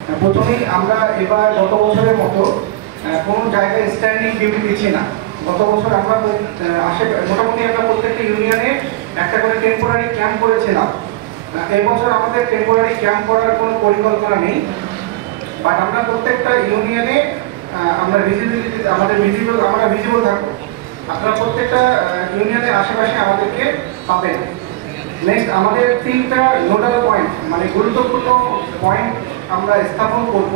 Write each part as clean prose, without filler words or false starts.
প্রথমেই আমরা এবার গত বছরের মতো কোনো জায়গায় স্ট্যান্ডিং ডিউটি দিচ্ছি না। গত বছর আমরা মোটামুটি আমরা প্রত্যেকটা ইউনিয়নে একটা করে টেম্পোরারি ক্যাম্প করেছিলাম। এই বছর আমাদের টেম্পোরারি ক্যাম্প করার কোনো পরিকল্পনা নেই, বাট আমরা প্রত্যেকটা ইউনিয়নে আমরা ভিজিবল থাকবো। আপনারা প্রত্যেকটা ইউনিয়নের আশেপাশে আমাদেরকে পাবেন। নেক্সট আমাদের 3টা নোডাল পয়েন্ট মানে গুরুত্বপূর্ণ পয়েন্ট আমরা স্থাপন করব,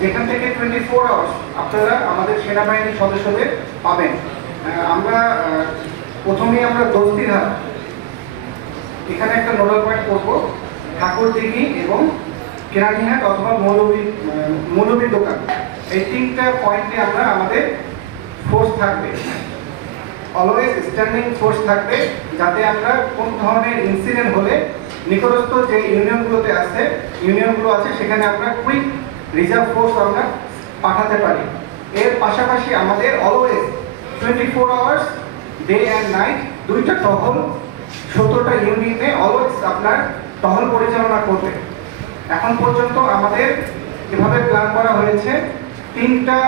যেখান থেকে 24 আওয়ার্স আপনারা আমাদের সেনাবাহিনীর সদস্যদের পাবেন। আমরা প্রথমেই আমরা দস্তিঘাট এখানে একটা নোডাল পয়েন্ট করব, ঠাকুরদিঘি এবং কেরানীহাট অথবা মৌলভীর দোকান, এই 3টা পয়েন্টে আমরা আমাদের ফোর্স থাকবে, অলওয়েজ স্ট্যান্ডিং ফোর্স থাকবে, যাতে আমরা কোন ধরনের ইনসিডেন্ট হলে নিকটস্থ যে ইউনিয়নগুলো আছে সেখানে আমরা কুইক রিজার্ভ ফোর্স আমরা পাঠাতে পারি। এর পাশাপাশি আমাদের always 24 hours day and night 2টা টহল 17টা ইউনিটে অলওয়েজ আপনার টহল পরিচালনা করবে। এখন পর্যন্ত আমাদের এভাবে প্ল্যান করা হয়েছে, 3টা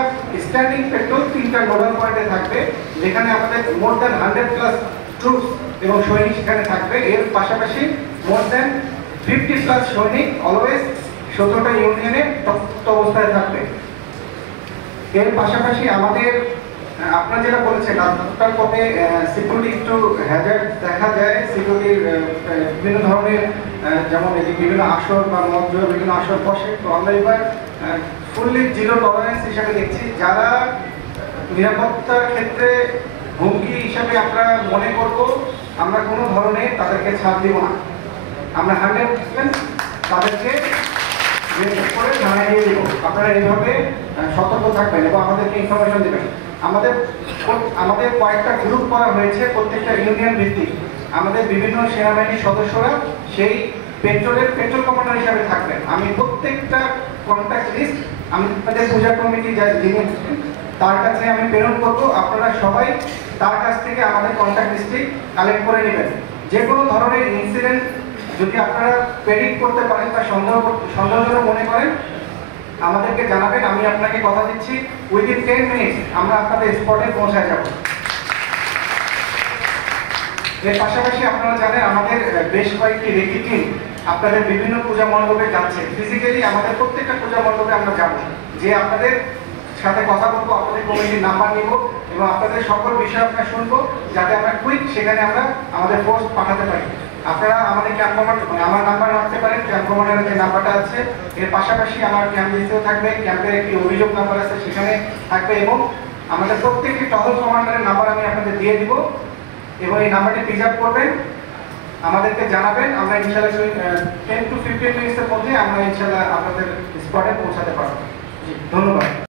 স্ট্যান্ডিং পেট্রোল 3টা নোডাল পয়েন্টে থাকবে, যেখানে আমাদের মোর দ্যান 100+ ট্রুপস এবং সৈনিক সেখানে থাকবে। এর পাশাপাশি মোর দ্যান 50+ সৈনিক অলওয়েজ 17টা ইউনিয়নে তৎপর অবস্থায় থাকবে। এর পাশাপাশি আমাদের আপনারা যেটা বলেছেন রাস্তার পথে সিকিউরিটি একটু হ্যাজার্ড দেখা যায়, সিকিউরিটির বিভিন্ন ধরনের যেমন বিভিন্ন আসর বা মঞ্চ বিভিন্ন আসর বসে। তো আমরা এবার ফুললি জিরো টলারেন্স হিসাবে দেখছি, যারা নিরাপত্তার ক্ষেত্রে হুমকি হিসাবে আমরা মনে করব আমরা কোনো ধরনের তাদেরকে ছাড় দিব না। আমরা 100% তাদেরকে করে জানিয়ে দিয়ে দেবো। আপনারা এইভাবে সতর্ক থাকবেন এবং আমাদেরকে ইনফরমেশন দেবেন। আমাদের কয়েকটা গ্রুপ করা হয়েছে প্রত্যেকটা ইউনিয়ন ভিত্তিক। আমাদের বিভিন্ন সেনাবাহিনীর সদস্যরা সেই পেট্রোল কমান্ডার হিসাবে থাকবেন। আমি প্রত্যেকটা কন্ট্যাক্ট লিস্ট আমাদের পূজা কমিটি যিনি তার কাছে আমি প্রেরণ করবো। আপনারা সবাই তার কাছ থেকে আমাদের কন্ট্যাক্ট লিস্টটি কালেক্ট করে নেবেন। যে কোনো ধরনের ইনসিডেন্ট যদি আপনারা প্রেডিক্ট করতে পারেন বা সন্দেহজনক মনে করেন আমাদেরকে জানাবেন। আমি আপনাকে কথা দিচ্ছি উইদিন 10 মিনিট আমরা আপনাদের স্পটে পৌঁছায় যাব। এর পাশাপাশি আপনারা জানেন আমাদের বেশ কয়েকটি রেকি টিম আপনাদের বিভিন্ন পূজা মণ্ডপে যাচ্ছে। ফিজিক্যালি আমাদের প্রত্যেকটা পূজা মণ্ডপে আমরা যাব, যে আপনাদের সাথে কথা বলবো, আপনাদের কমিটির নাম্বার নিব এবং আপনাদের সকল বিষয় আমরা শুনবো, যাতে আমরা কুইক সেখানে আমরা আমাদের ফোর্স পাঠাতে পারি। আপনারা আমাদের ক্যাম্প কমান্ডার আমার নাম্বার রাখতে পারেন, ক্যাম্প কমান্ডারের যে নাম্বারটা আছে। এর পাশাপাশি আমার ক্যাম্প লিস্টেও থাকবে, ক্যাম্পের একটি অভিযোগ নাম্বার আছে সেখানে থাকবে, এবং আমাদের প্রত্যেকটি টহল কমান্ডারের নাম্বার আমি আপনাদের দিয়ে দিব এবং এই নাম্বারটি রিজার্ভ করবেন, আমাদেরকে জানাবেন। আমরা ইনশাআল্লাহ 10 to 15 মিনিটের মধ্যে আমরা ইনশাআল্লাহ আপনাদের স্পটে পৌঁছাতে পারবো। ধন্যবাদ।